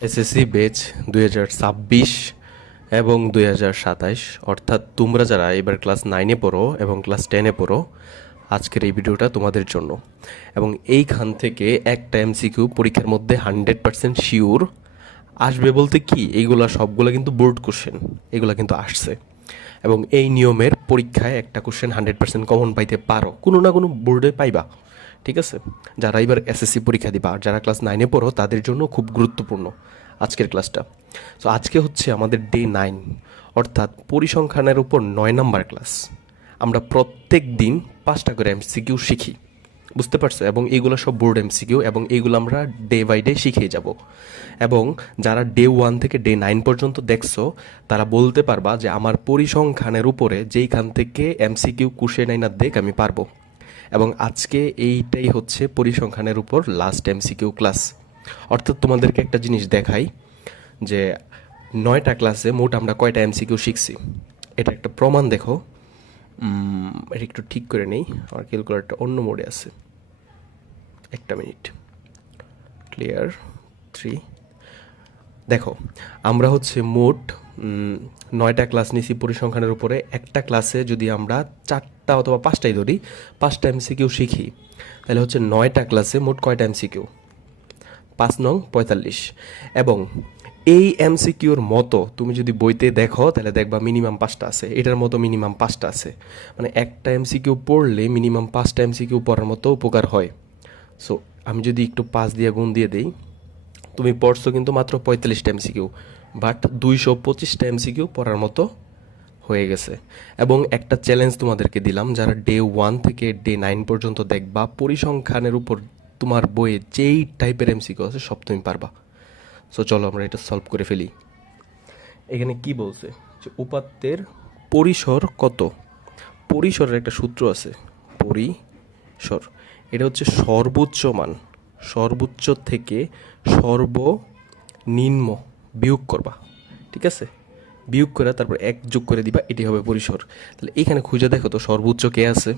SSC বেচ দুই হাজার ছাব্বিশ এবং দুই অর্থাৎ তোমরা যারা এবার ক্লাস নাইনে পড়ো এবং ক্লাস টেনে পড়ো, আজকের এই ভিডিওটা তোমাদের জন্য। এবং এইখান থেকে একটা এমসিকিউ পরীক্ষার মধ্যে হান্ড্রেড পার্সেন্ট শিওর। আসবে বলতে কি? এইগুলা সবগুলো কিন্তু বোর্ড কোশ্চেন এগুলো কিন্তু আসছে। এবং এই নিয়মের পরীক্ষায় একটা কোশ্চেন হান্ড্রেড পার্সেন্ট কমন পাইতে পারো। কোনো না কোনো বোর্ডে পাইবা। ঠিক আছে? যারা এবার এসএসসি পরীক্ষা দিবা আর যারা ক্লাস নাইনে পড়ো, তাদের জন্য খুব গুরুত্বপূর্ণ আজকের ক্লাসটা সো আজকে হচ্ছে আমাদের ডে নাইন অর্থাৎ পরিসংখ্যানের উপর নয় নাম্বার ক্লাস আমরা প্রত্যেক দিন পাঁচটা করে এমসিকিউ শিখি, বুঝতে পারছ? এবং এইগুলো সব বোর্ড এমসিকিউ এবং এইগুলো আমরা ডে বাই ডে শিখে যাব। এবং যারা ডে ওয়ান থেকে ডে নাইন পর্যন্ত দেখছ, তারা বলতে পারবা যে আমার পরিসংখ্যানের উপরে যেইখান থেকে এমসিকিউ কুশে নাই না দেখ আমি পারব। এবং আজকে এইটাই হচ্ছে পরিসংখ্যানের উপর লাস্ট এমসিকিউ ক্লাস অর্থাৎ তোমাদেরকে একটা জিনিস দেখাই যে নয়টা ক্লাসে মোট আমরা কয়টা এমসিকিউ শিখছি। এটা একটা প্রমাণ দেখো। এটা একটু ঠিক করে নেই। আমার ক্যালকুলেটরটা অন্য মোডে আছে। একটা মিনিট ক্লিয়ার থ্রি দেখো, আমরা হচ্ছে মোট নয়টা ক্লাস নিছি পরিসংখ্যানের উপরে। একটা ক্লাসে যদি আমরা চারটা অথবা পাঁচটাই ধরি, পাঁচটা এমসিকিউ শিখি। তাহলে হচ্ছে নয়টা ক্লাসে মোট কয়টা এমসিকিউ পাঁচ নং পঁয়তাল্লিশ। এবং এই এমসিকিউর মতো তুমি যদি বইতে দেখো, তাহলে দেখবা মিনিমাম পাঁচটা আছে। এটার মতো মিনিমাম পাঁচটা আছে। মানে একটা এমসিকিউ পড়লে মিনিমাম পাঁচটা এমসিকিউ পড়ার মতো উপকার হয়। সো আমি যদি একটু পাঁচ দিয়ে গুণ দিয়ে দিই, তুমি পড়ছো কিন্তু মাত্র পঁয়তাল্লিশটা এমসিকিউ বাট দুইশো পঁচিশটা এমসিকিউ পড়ার মতো হয়ে গেছে। এবং একটা চ্যালেঞ্জ তোমাদেরকে দিলাম, যারা ডে ওয়ান থেকে ডে নাইন পর্যন্ত দেখবা, পরিসংখ্যানের উপর তোমার বইয়ে যেই টাইপের এমসিকিউ আছে, সব তুমি পারবা। সো চলো আমরা এটা সলভ করে ফেলি। এখানে কি বলছে? যে উপাত্তের পরিসর কত? পরিসরের একটা সূত্র আছে। পরিসর। এটা হচ্ছে সর্বোচ্চ মান। সর্বোচ্চ থেকে সর্বনিম্ন বিয়োগ করবা। ঠিক আছে? বিয়োগ করে তারপর এক যোগ করে দিবা, এটি হবে পরিসর। তাহলে এখানে খুঁজে দেখো তো সর্বোচ্চ কে আছে?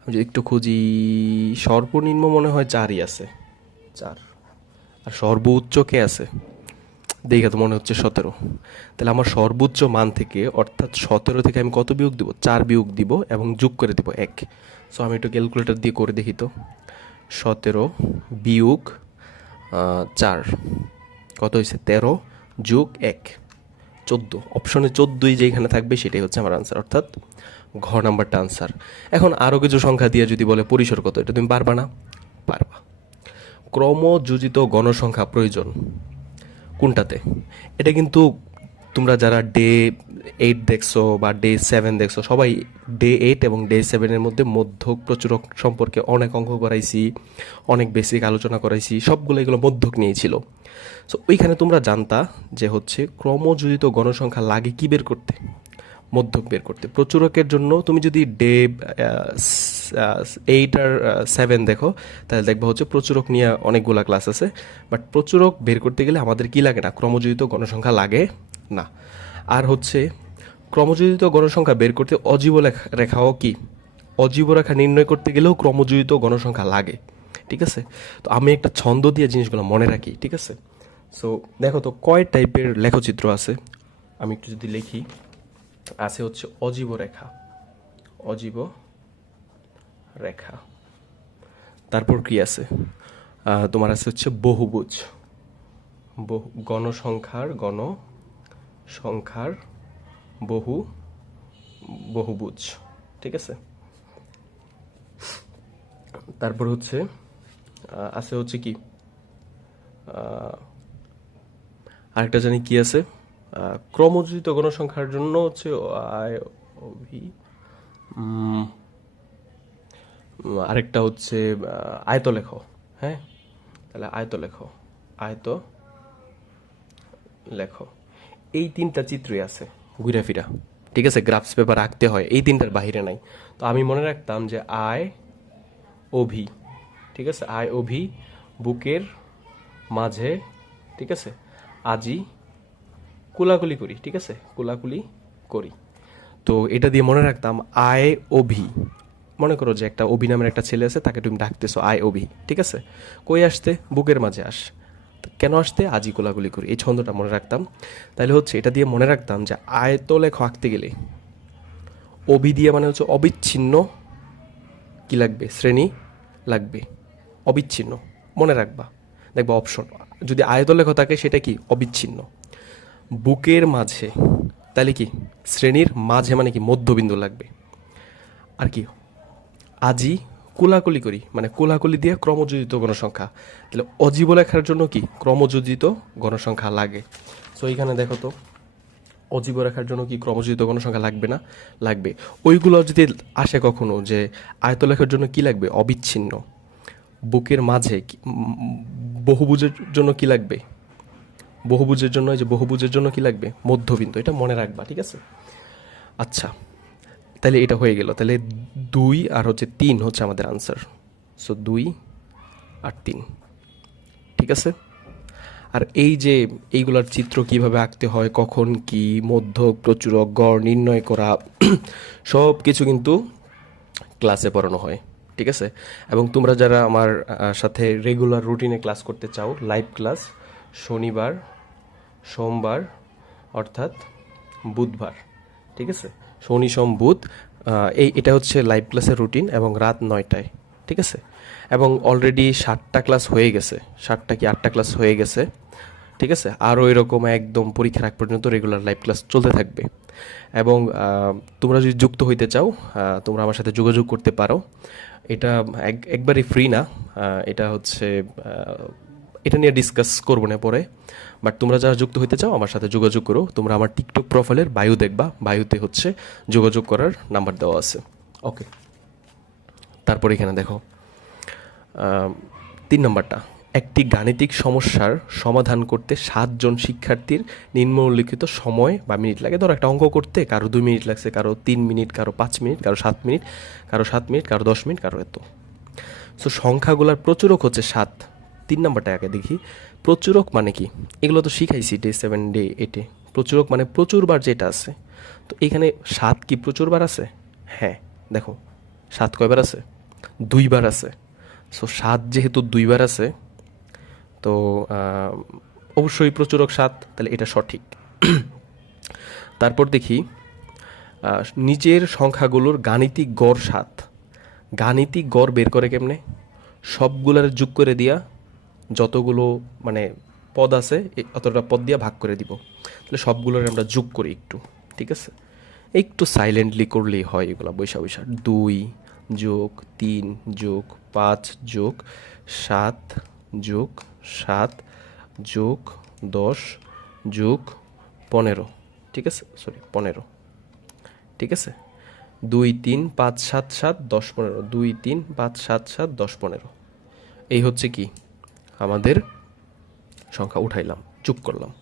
আমি যদি একটু খুঁজি, সর্বনিম্ন মনে হয় চারই আছে। চার। আর সর্বোচ্চ কে আছে? দেখে তো মনে হচ্ছে সতেরো। তাহলে আমার সর্বোচ্চ মান থেকে, অর্থাৎ সতেরো থেকে আমি কত বিয়োগ দিব? চার বিয়োগ দিব এবং যোগ করে দিব এক। সো আমি একটু ক্যালকুলেটর দিয়ে করে দেখি তো। সতেরো বিয়োগ চার। কত হয়েছে? তেরো যোগ এক। চোদ্দ। অপশনে চোদ্দই যেখানে থাকবে সেটাই হচ্ছে আমার আনসার অর্থাৎ ঘ নাম্বারটা আনসার এখন আরও কিছু সংখ্যা দিয়ে যদি বলে পরিসর কত, এটা তুমি পারবা না? পারবা। ক্রমযোজিত গণসংখ্যা প্রয়োজন। কোনটাতে? এটা কিন্তু তোমরা যারা ডে এইট দেখছ বা ডে সেভেন দেখছ, সবাই ডে এইট এবং ডে সেভেনের মধ্যে মধ্যক প্রচুরক সম্পর্কে অনেক অঙ্ক করাইছি, অনেক বেসিক আলোচনা করাইছি, সবগুলো এগুলো মধ্যক নিয়েছিল সো ওইখানে তোমরা জানতা যে হচ্ছে ক্রমযোজিত গণসংখ্যা লাগে কি বের করতে? মধ্যক বের করতে। প্রচুরকের জন্য তুমি যদি ডে এইট আর সেভেন দেখো, তাহলে দেখব হচ্ছে প্রচুরক নিয়ে অনেকগুলা ক্লাস আছে বাট প্রচুরক বের করতে গেলে আমাদের কি লাগে না? ক্রমযোজিত গণসংখ্যা লাগে না। আর হচ্ছে, ক্রমযোজিত গণসংখ্যা বের করতে অজীব রেখাও কি? অজীব রেখা নির্ণয় করতে গেলেও ক্রমযোজিত গণসংখ্যা লাগে, ঠিক আছে? তো আমি একটা ছন্দ দিয়ে জিনিসগুলো মনে রাখি, ঠিক আছে? সো দেখো তো, কয় টাইপের লেখচিত্র আছে? আমি একটু যদি লিখি, আছে হচ্ছে অজীব রেখা অজীব রেখা। তারপর কি আছে? তোমার আছে হচ্ছে বহুভুজ, বহু, গণসংখ্যার গণ সংখ্যার বহু বহুভুজ ঠিক আছে? তারপর হচ্ছে আছে হচ্ছে কি? আরেকটা জানি কি আছে? আহ, ক্রমযোজিত গণসংখ্যার জন্য হচ্ছে আরেকটা হচ্ছে আয়ত লেখো হ্যাঁ? তাহলে আয়ত লেখো আয়ত লেখো। এই তিনটা চিত্রই আছে। ঘুরে ফিরা। ঠিক আছে, গ্রাফস পেপার আঁকতে হয়, এই তিনটার বাহিরে নাই। তো আমি মনে রাখতাম যে আয় অভি ঠিক আছে, আয় অভি বুকের মাঝে, ঠিক আছে, আজি কুলাকুলি করি, ঠিক আছে, কুলাকুলি করি। তো এটা দিয়ে মনে রাখতাম আয় অভি মনে করো যে একটা অভি নামের একটা ছেলে আছে, তাকে তুমি ডাকতেছো আয় অভি ঠিক আছে? কই আসতে? বুকের মাঝে আস। কেন আসতে? আজি কোলাগুলি করি। এই ছন্দটা মনে রাখতাম। তাহলে হচ্ছে এটা দিয়ে মনে রাখতাম যে আয়ত লেখ আঁকতে গেলে অভি দিয়ে মানে হচ্ছে অবিচ্ছিন্ন কি লাগবে? শ্রেণি লাগবে। অবিচ্ছিন্ন। মনে রাখবা। দেখবা অপশন যদি আয়তলেখ থাকে সেটা কি? অবিচ্ছিন্ন। বুকের মাঝে তাহলে কি? শ্রেণির মাঝে মানে কি? মধ্যবিন্দু লাগবে। আর কি? আজি কোলাকুলি করি। মানে কোলাকুলি দিয়ে ক্রমযোজিত গণসংখ্যা। তাহলে অজীব লেখার জন্য কি? ক্রমযোজিত গণসংখ্যা লাগে। সো এইখানে দেখো তো, অজীব রেখার জন্য কি ক্রমযোজিত গণসংখ্যা লাগবে না? লাগবে। ওইগুলো যদি আসে কখনো যে আয়ত লেখার জন্য কি লাগবে? অবিচ্ছিন্ন। বুকের মাঝে বহুভুজের জন্য কি লাগবে? বহুভুজের জন্য যে বহুভুজের জন্য কি লাগবে? মধ্যবিন্দু, এটা মনে রাখবা, ঠিক আছে? আচ্ছা তাহলে এটা হয়ে গেল। তাহলে দুই আর হচ্ছে তিন হচ্ছে আমাদের আনসার সো দুই আর তিন। ঠিক আছে? আর এই যে এইগুলার চিত্র কীভাবে আঁকতে হয়, কখন কি মধ্য প্রচুরক, গড় নির্ণয় করা সব কিছু কিন্তু ক্লাসে পড়ানো হয়। ঠিক আছে? এবং তোমরা যারা আমার সাথে রেগুলার রুটিনে ক্লাস করতে চাও লাইভ ক্লাস শনিবার, সোমবার, অর্থাৎ বুধবার। ঠিক আছে? শনি সোম বুধ এই এটা হচ্ছে লাইভ ক্লাসের রুটিন এবং রাত নয়টায়, ঠিক আছে? এবং অলরেডি সাতটা ক্লাস হয়ে গেছে, সাতটা কি আটটা ক্লাস হয়ে গেছে, ঠিক আছে? আরও এরকম একদম পরীক্ষার আগ পর্যন্ত রেগুলার লাইভ ক্লাস চলতে থাকবে। এবং তোমরা যদি যুক্ত হইতে চাও তোমরা আমার সাথে যোগাযোগ করতে পারো। এটা এক- একবারই ফ্রি না এটা হচ্ছে এটা নিয়ে ডিসকাস করব না পরে। বাট তোমরা যারা যুক্ত হইতে চাও, আমার সাথে যোগাযোগ করো। তোমরা আমার টিকটক প্রোফাইলের বায়ু দেখবা। বায়ুতে হচ্ছে যোগাযোগ করার নাম্বার দেওয়া আছে। ওকে তারপর এখানে দেখো। তিন নম্বরটা। একটি গাণিতিক সমস্যার সমাধান করতে সাতজন শিক্ষার্থীর নিম্নলিখিত সময় বা মিনিট লাগে। ধরো একটা অঙ্ক করতে কারও দুই মিনিট লাগছে, কারও তিন মিনিট কারও পাঁচ মিনিট কারও সাত মিনিট কারও সাত মিনিট কারও দশ মিনিট কারও এত। সো সংখ্যাগুলোর প্রচুরক হচ্ছে সাত। তিন নাম্বারটা আগে দেখি। প্রচুরক মানে কি? এগুলো তো শিখাইছি ডে সেভেন ডে এটে প্রচুরক মানে প্রচুরবার যেটা আছে। তো এখানে সাত কি প্রচুরবার আছে? হ্যাঁ দেখো, সাত কয়বার আছে? দুইবার আছে। সো সাত যেহেতু দুইবার আছে, তো অবশ্যই প্রচুরক সাত, তাহলে এটা সঠিক। তারপর দেখি নিচের সংখ্যাগুলোর গাণিতিক গড় সাত। গাণিতিক গড় বের করে কেমনে? সবগুলার যোগ করে দিয়া যতগুলো মানে পদ আছে অতটা পদ দিয়ে ভাগ করে দিব। তাহলে সবগুলোর আমরা যোগ করি একটু, ঠিক আছে? একটু সাইলেন্টলি করলেই হয় এগুলো বৈশা বৈশা। দুই যোগ তিন যোগ পাঁচ যোগ সাত যোগ সাত যোগ দশ যোগ পনেরো, ঠিক আছে? সরি পনেরো, ঠিক আছে? দুই তিন পাঁচ সাত সাত দশ পনেরো, দুই তিন পাঁচ সাত সাত দশ পনেরো। এই হচ্ছে কি? আমাদের সংখ্যা উঠাইলাম, চুপ করলাম।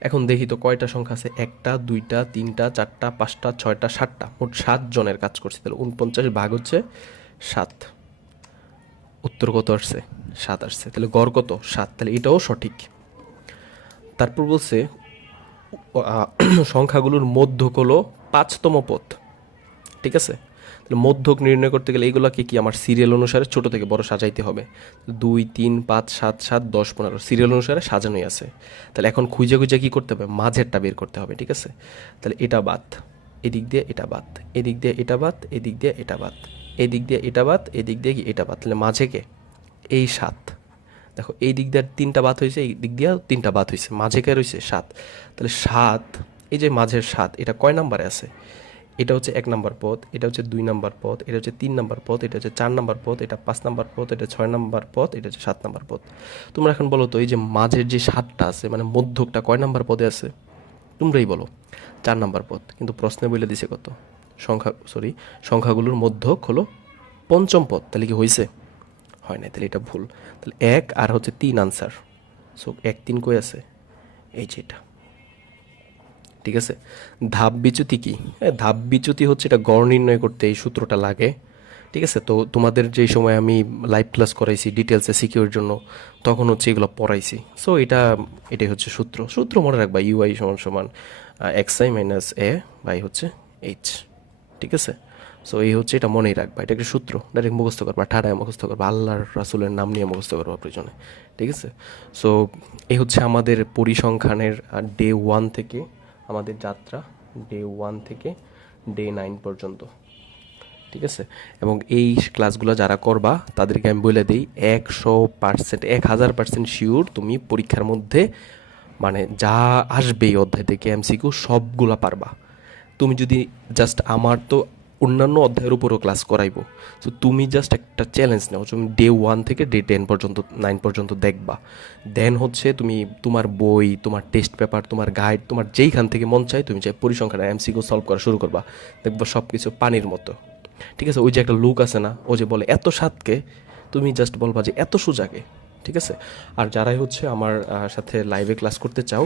এখন দেখি তো কয়টা সংখ্যা আছে? একটা, দুইটা, তিনটা, চারটা, পাঁচটা, ছয়টা, সাতটা। মোট সাত জনের কাজ করছে। তাহলে উনপঞ্চাশ ভাগ হচ্ছে সাত। উত্তর কত আসছে? সাত আসছে। তাহলে গড় কত? সাত। তাহলে এটাও সঠিক। তারপর বলছে সংখ্যাগুলোর মধ্যক হলো পাঁচতম পথ। ঠিক আছে? মধ্যক নির্ণয় করতে গেলে এইগুলোকে কি আমার সিরিয়াল অনুসারে ছোট থেকে বড় সাজাইতে হবে? দুই, তিন, পাঁচ, সাত সাত, দশ, পনেরো সিরিয়াল অনুসারে সাজানোই আছে। তাহলে এখন খুঁজে খুঁজে কী করতে হবে? মাঝেরটা বের করতে হবে, ঠিক আছে? তাহলে এটা বাদ, এদিক দিয়ে এটা বাদ, এদিক দিয়ে এটা বাদ, এদিক দিয়ে এটা বাদ, এদিক দিয়ে এটা বাদ, এদিক দিয়ে কি এটা বাদ? তাহলে মাঝে কে? এই সাত। দেখো, এই দিক দিয়ে তিনটা বাদ হয়েছে, এই দিক দিয়ে তিনটা বাদ হয়েছে, মাঝে কে রয়েছে? সাত। তাহলে সাত, এই যে মাঝের সাত, এটা কয় নাম্বারে আছে? এটা হচ্ছে এক নাম্বার পথ, এটা হচ্ছে দুই নাম্বার পথ, এটা হচ্ছে তিন নাম্বার পথ, এটা হচ্ছে চার নাম্বার পথ, এটা পাঁচ নাম্বার পথ, এটা ছয় নাম্বার পথ, এটা হচ্ছে সাত নম্বর পথ। তোমরা এখন বলো তো, এই যে মাঝের যে সাতটা আছে মানে মধ্যকটা কয় নাম্বার পদে আছে? তোমরাই বলো, চার নাম্বার পথ, কিন্তু প্রশ্নে বলে দিছে কত? সংখ্যা সরি সংখ্যাগুলোর মধ্যক হলো পঞ্চম পদ তাহলে কি হয়েছে হয় না তাহলে এটা ভুল। তাহলে এক আর হচ্ছে তিন আনসার সো এক তিন কই আছে? এই যে এটা। ঠিক আছে? ধাপ বিচ্যুতি কী? হ্যাঁ, ধাপ বিচ্যুতি হচ্ছে এটা গড় নির্ণয় করতে এই সূত্রটা লাগে ঠিক আছে? তো তোমাদের যে সময় আমি লাইভ ক্লাস করাইছি ডিটেলসে সিকিউর জন্য তখন হচ্ছে এগুলো পড়াইছি। সো এটা এটাই হচ্ছে সূত্র। সূত্র মনে রাখবা ইউআই সমান সমান X I minus A by হচ্ছে এইচ ঠিক আছে? সো এই হচ্ছে এটা মনেই রাখবা এটা একটা সূত্র। ডাইরেক্ট মুখস্থ করবা ঠাডায় মুখস্থ করবা আল্লাহর রাসুলের নাম নিয়ে মুখস্থ করবা প্রয়োজনে ঠিক আছে? সো এই হচ্ছে আমাদের পরিসংখ্যানের ডে ওয়ান থেকে আমাদের যাত্রা ডে ওয়ান থেকে ডে নাইন পর্যন্ত। ঠিক আছে? এবং এই ক্লাসগুলো যারা করবা, তাদেরকে আমি বলে দিই, একশো পার্সেন্ট এক হাজার পার্সেন্ট শিওর তুমি পরীক্ষার মধ্যে মানে যা আসবে এই অধ্যায় থেকে এমসিকিউ সবগুলা পারবা। তুমি যদি জাস্ট আমার তো অন্যান্য অধ্যায়ের উপরও ক্লাস করাইবো। তো তুমি জাস্ট একটা চ্যালেঞ্জ নাও, তুমি ডে ওয়ান থেকে ডে টেন পর্যন্ত নাইন পর্যন্ত দেখবা। দেন হচ্ছে তুমি তোমার বই, তোমার টেস্ট পেপার তোমার গাইড তোমার যেইখান থেকে মন চায় তুমি যে পরিসংখ্যান এমসিকিউ সলভ করা শুরু করবা। দেখবা সব কিছু পানির মতো। ঠিক আছে? ওই যে একটা লুক আছে না, ও যে বলে, এত স্বাদকে তুমি জাস্ট বলবা যে, এত সুজাকে। ঠিক আছে? আর যারাই হচ্ছে আমার সাথে লাইভে ক্লাস করতে চাও,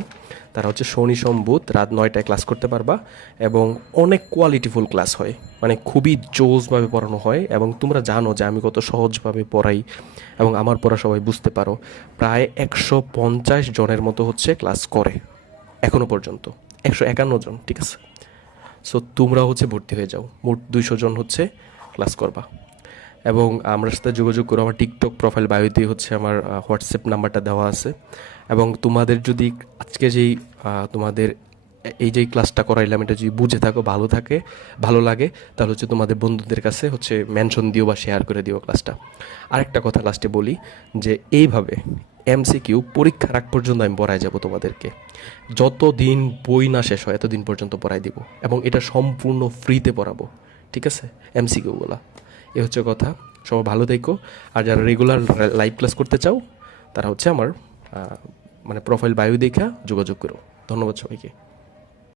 তারা হচ্ছে শনি সম্বুত রাত নয়টায় ক্লাস করতে পারবা এবং অনেক কোয়ালিটিফুল ক্লাস হয়। মানে খুবই জোজভাবে পড়ানো হয় এবং তোমরা জানো যে আমি কত সহজভাবে পড়াই এবং আমার পড়া সবাই বুঝতে পারো। প্রায় একশো পঞ্চাশ জনের মতো হচ্ছে ক্লাস করে এখনও পর্যন্ত। একশো একান্ন জন, ঠিক আছে? সো তোমরা হচ্ছে ভর্তি হয়ে যাও। মোট দুইশো জন হচ্ছে ক্লাস করবা। এবং আমার সাথে যোগাযোগ করো আমার টিকটক প্রোফাইল বায়োতে হচ্ছে আমার হোয়াটসঅ্যাপ নাম্বারটা দেওয়া আছে। এবং তোমাদের যদি আজকে যেই তোমাদের এই যে ক্লাসটা করাইলাম, এটা যদি বুঝে থাকো, ভালো থাকে, ভালো লাগে, তাহলে হচ্ছে তোমাদের বন্ধুদের কাছে হচ্ছে মেনশন দিও বা শেয়ার করে দিও ক্লাসটা আরেকটা কথা লাস্টে বলি, যে এইভাবে এমসিকিউ পরীক্ষার আগ পর্যন্ত আমি পড়াই যাব তোমাদেরকে। যতদিন বই না শেষ হয়, এতদিন পর্যন্ত পড়াই দিব। এবং এটা সম্পূর্ণ ফ্রিতে পড়াবো। ঠিক আছে? এমসিকিউগুলা এ হচ্ছে কথা। সবাই ভালো দেখো আর যারা রেগুলার লাইভ ক্লাস করতে চাও, তারা হচ্ছে আমার মানে প্রোফাইল বায়ু দেখা যোগাযোগ করো। ধন্যবাদ সবাইকে।